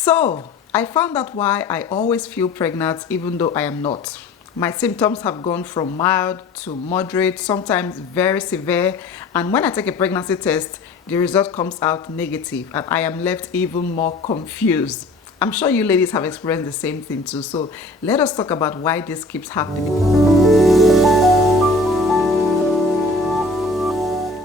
So, I found out why I always feel pregnant even though I am not. My symptoms have gone from mild to moderate, sometimes very severe, and when I take a pregnancy test, the result comes out negative and I am left even more confused. I'm sure you ladies have experienced the same thing too, so let us talk about why this keeps happening.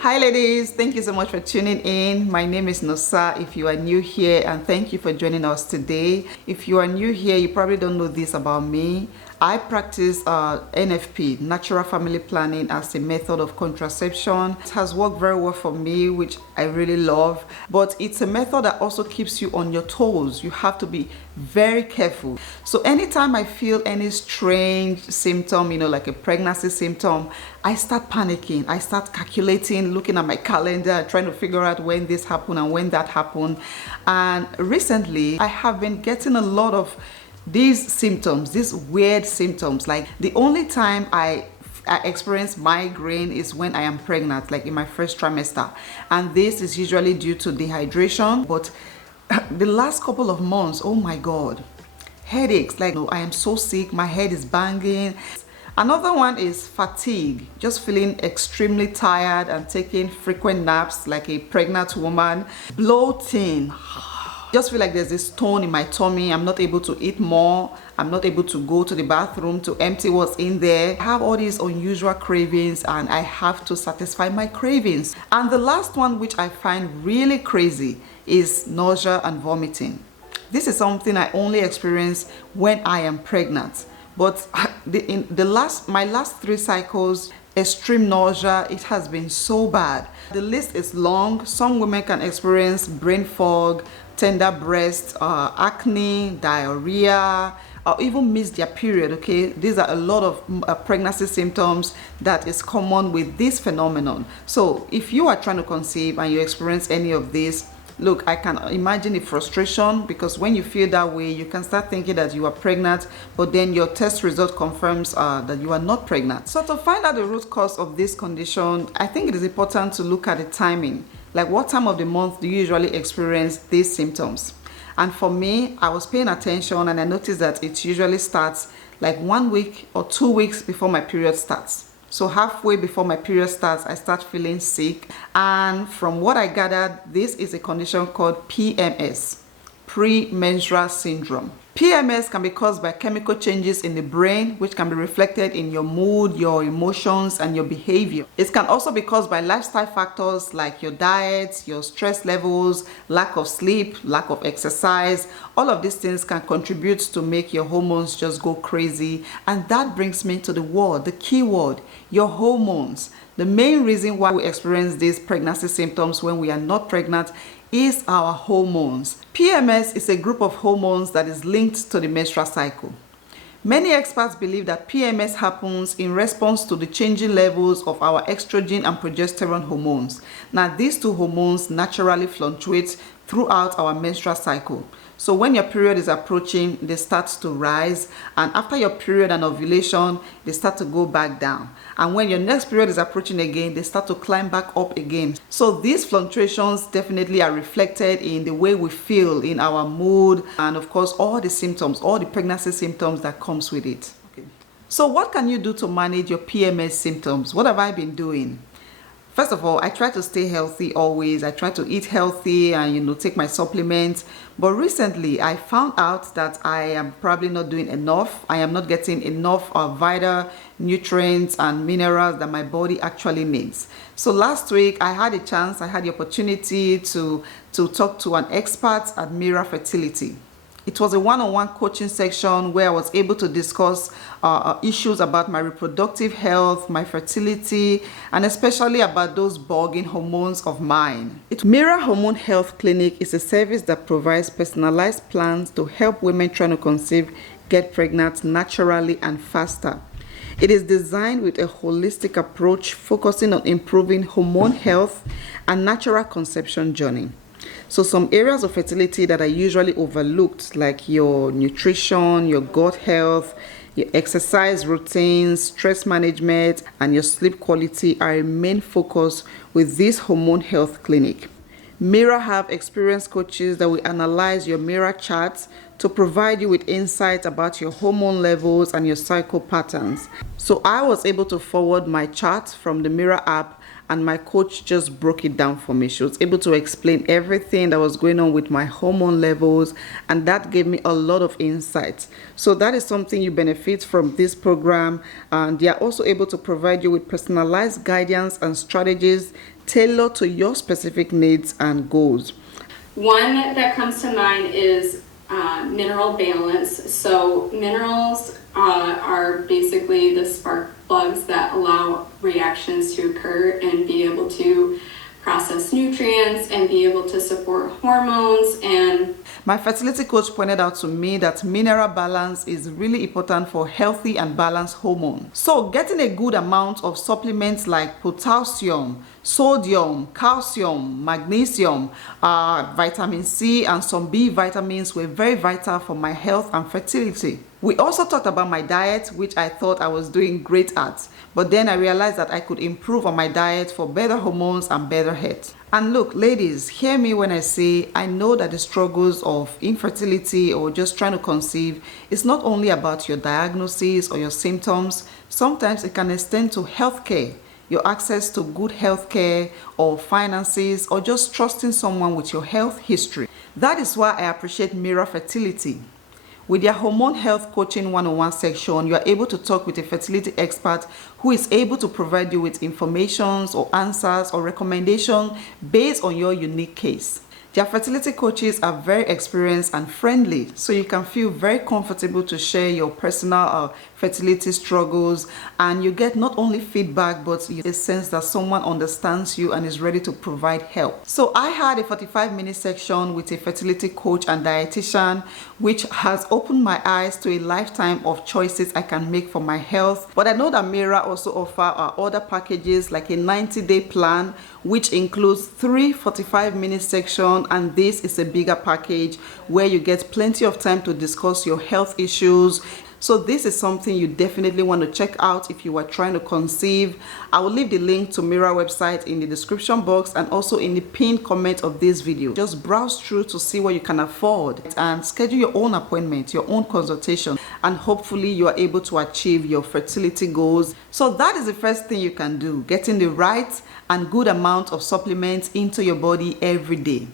Hi ladies, thank you so much for tuning in. My name is Nosa if you are new here, and thank you for joining us today. If you are new here, you probably don't know this about me. I practice NFP, Natural Family Planning, as a method of contraception. It has worked very well for me, which I really love, but it's a method that also keeps you on your toes. You have to be very careful. So anytime I feel any strange symptom, like a pregnancy symptom, I start panicking. I start calculating, looking at my calendar, trying to figure out when this happened and when that happened. And recently, I have been getting a lot of these symptoms, these weird symptoms. Like the only time I experience migraine is when I am pregnant, like in my first trimester. And this is usually due to dehydration. But the last couple of months, oh my God, headaches. Like I am so sick, my head is banging. Another one is fatigue, just feeling extremely tired and taking frequent naps like a pregnant woman. Bloating, just feel like there's this stone in my tummy. I'm not able to eat more. I'm not able to go to the bathroom to empty what's in there. I have all these unusual cravings and I have to satisfy my cravings. And the last one, which I find really crazy, is nausea and vomiting. This is something I only experience when I am pregnant. But my last 3 cycles, extreme nausea, it has been so bad. The list is long. Some women can experience brain fog, tender breasts, acne, diarrhea, or even miss their period. Okay, these are a lot of pregnancy symptoms that is common with this phenomenon. So if you are trying to conceive and you experience any of this, look, I can imagine the frustration, because when you feel that way, you can start thinking that you are pregnant, but then your test result confirms that you are not pregnant. So to find out the root cause of this condition, I think it is important to look at the timing. Like, what time of the month do you usually experience these symptoms? And for me, I was paying attention and I noticed that it usually starts like 1 week or 2 weeks before my period starts. So halfway before my period starts, I start feeling sick. And from what I gathered, this is a condition called PMS, Premenstrual Syndrome. PMS can be caused by chemical changes in the brain, which can be reflected in your mood, your emotions, and your behavior. It can also be caused by lifestyle factors like your diet, your stress levels, lack of sleep, lack of exercise. All of these things can contribute to make your hormones just go crazy. And that brings me to the key word, your hormones. The main reason why we experience these pregnancy symptoms when we are not pregnant is our hormones. PMS is a group of hormones that is linked to the menstrual cycle. Many experts believe that PMS happens in response to the changing levels of our estrogen and progesterone hormones. Now, these two hormones naturally fluctuate throughout our menstrual cycle. So when your period is approaching, they start to rise, and after your period and ovulation, they start to go back down. And when your next period is approaching again, they start to climb back up again. So these fluctuations definitely are reflected in the way we feel, in our mood, and of course all the symptoms, all the pregnancy symptoms that comes with it. Okay. So what can you do to manage your PMS symptoms? What have I been doing? First of all, I try to stay healthy always. I try to eat healthy and take my supplements. But recently, I found out that I am probably not doing enough. I am not getting enough of vital nutrients and minerals that my body actually needs. So last week, I had the opportunity to talk to an expert at Mira Fertility. It was a one-on-one coaching section where I was able to discuss issues about my reproductive health, my fertility, and especially about those bugging hormones of mine. Mira Hormone Health Clinic is a service that provides personalized plans to help women trying to conceive get pregnant naturally and faster. It is designed with a holistic approach focusing on improving hormone health and natural conception journey. So some areas of fertility that are usually overlooked, like your nutrition, your gut health, your exercise routines, stress management, and your sleep quality, are a main focus with this hormone health clinic. Mira have experienced coaches that will analyze your Mira charts to provide you with insights about your hormone levels and your cycle patterns. So I was able to forward my chart from the Mira app, and my coach just broke it down for me. She was able to explain everything that was going on with my hormone levels, and that gave me a lot of insights. So that is something you benefit from this program, and they are also able to provide you with personalized guidance and strategies tailored to your specific needs and goals. One that comes to mind is mineral balance. So minerals are basically the spark plugs that allow reactions to occur and be able to process nutrients and be able to support hormones. And my fertility coach pointed out to me that mineral balance is really important for healthy and balanced hormones. So getting a good amount of supplements like potassium, sodium, calcium, magnesium, vitamin C, and some B vitamins were very vital for my health and fertility. We also talked about my diet, which I thought I was doing great at, but then I realized that I could improve on my diet for better hormones and better health. And look, ladies, hear me when I say I know that the struggles of infertility or just trying to conceive is not only about your diagnosis or your symptoms. Sometimes it can extend to healthcare, your access to good healthcare or finances, or just trusting someone with your health history. That is why I appreciate Mira Fertility. With their hormone health coaching one-on-one section, you are able to talk with a fertility expert who is able to provide you with information or answers or recommendations based on your unique case. Their fertility coaches are very experienced and friendly, so you can feel very comfortable to share your personal fertility struggles, and you get not only feedback but a sense that someone understands you and is ready to provide help. So I had a 45-minute section with a fertility coach and dietitian, which has opened my eyes to a lifetime of choices I can make for my health. But I know that Mira also offer other packages like a 90-day plan, which includes 3 45-minute sections, and this is a bigger package where you get plenty of time to discuss your health issues. So this is something you definitely want to check out if you are trying to conceive. I will leave the link to Mira website in the description box and also in the pinned comment of this video. Just browse through to see what you can afford and schedule your own appointment, your own consultation, and hopefully you are able to achieve your fertility goals. So that is the first thing you can do, getting the right and good amount of supplements into your body every day.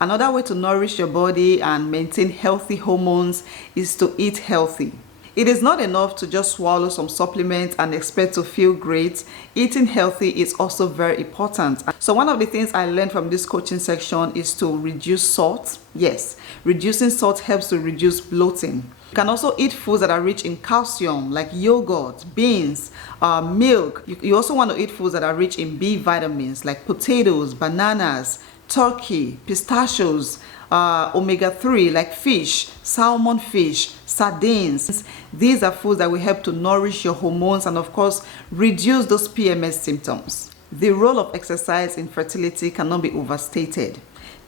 Another way to nourish your body and maintain healthy hormones is to eat healthy. It is not enough to just swallow some supplements and expect to feel great. Eating healthy is also very important. So one of the things I learned from this coaching section is to reduce salt. Yes, reducing salt helps to reduce bloating. You can also eat foods that are rich in calcium like yogurt, beans, milk. You also want to eat foods that are rich in B vitamins like potatoes, bananas, turkey, pistachios, omega-3 like fish, salmon fish, sardines. These are foods that will help to nourish your hormones and of course reduce those PMS symptoms. The role of exercise in fertility cannot be overstated.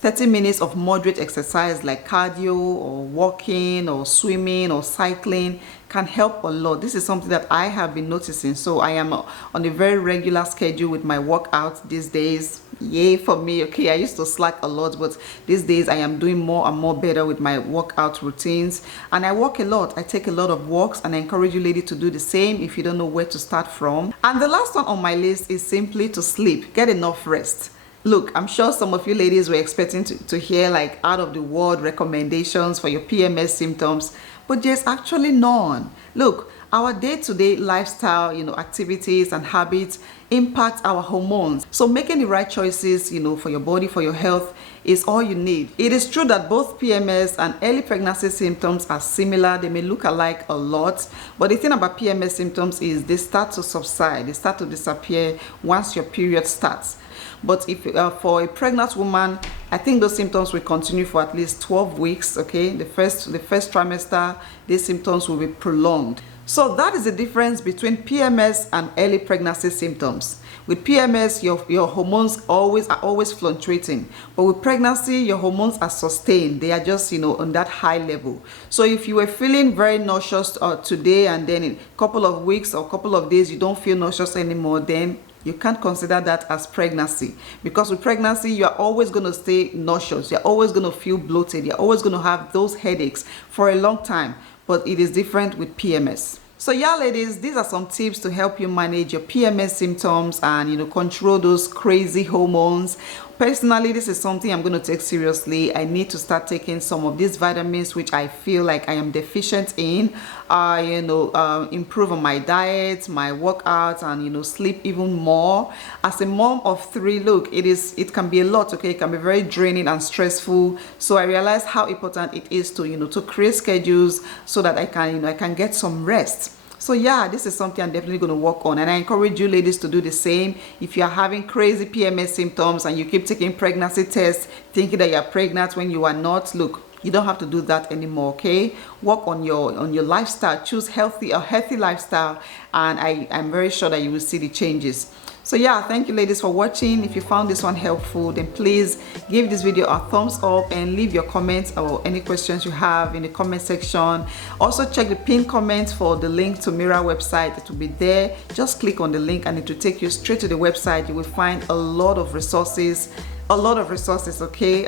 30 minutes of moderate exercise like cardio or walking or swimming or cycling can help a lot. This is something that I have been noticing. So I am on a very regular schedule with my workout these days. Yay for me. Okay, I used to slack a lot, but these days I am doing more and more better with my workout routines. And I walk a lot. I take a lot of walks, and I encourage you ladies to do the same if you don't know where to start from. And the last one on my list is simply to sleep. Get enough rest. Look, I'm sure some of you ladies were expecting to hear like out of the world recommendations for your PMS symptoms, but there's actually none. Look, our day-to-day lifestyle, activities and habits impact our hormones. So making the right choices, for your body, for your health is all you need. It is true that both PMS and early pregnancy symptoms are similar. They may look alike a lot, but the thing about PMS symptoms is they start to subside. They start to disappear once your period starts. But if for a pregnant woman, I think those symptoms will continue for at least 12 weeks, okay? The first trimester, these symptoms will be prolonged. So that is the difference between PMS and early pregnancy symptoms. With PMS, your hormones are always fluctuating. But with pregnancy, your hormones are sustained. They are just, on that high level. So if you were feeling very nauseous today and then in a couple of weeks or a couple of days, you don't feel nauseous anymore, then you can't consider that as pregnancy, because with pregnancy you are always going to stay nauseous, you're always going to feel bloated, you're always going to have those headaches for a long time. But it is different with PMS. So yeah, ladies, these are some tips to help you manage your PMS symptoms and control those crazy hormones. Personally, this is something I'm going to take seriously. I need to start taking some of these vitamins which I feel like I am deficient in. Improve on my diet, my workouts, and sleep even more. As a mom of 3, look, it can be a lot, okay? It can be very draining and stressful. So I realized how important it is to create schedules so that I can get some rest. So yeah, this is something I'm definitely going to work on, and I encourage you ladies to do the same. If you are having crazy PMS symptoms and you keep taking pregnancy tests thinking that you're pregnant when you are not, look, you don't have to do that anymore, okay? Work on your lifestyle, choose a healthy lifestyle, and I'm very sure that you will see the changes. So yeah, thank you ladies for watching. If you found this one helpful, then please give this video a thumbs up and leave your comments or any questions you have in the comment section. Also check the pinned comments for the link to Mira website. It will be there. Just click on the link and it will take you straight to the website. You will find a lot of resources, okay?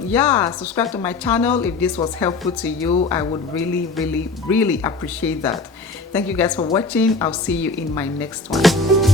Yeah, subscribe to my channel if this was helpful to you. I would really appreciate that. Thank you guys for watching. I'll see you in my next one.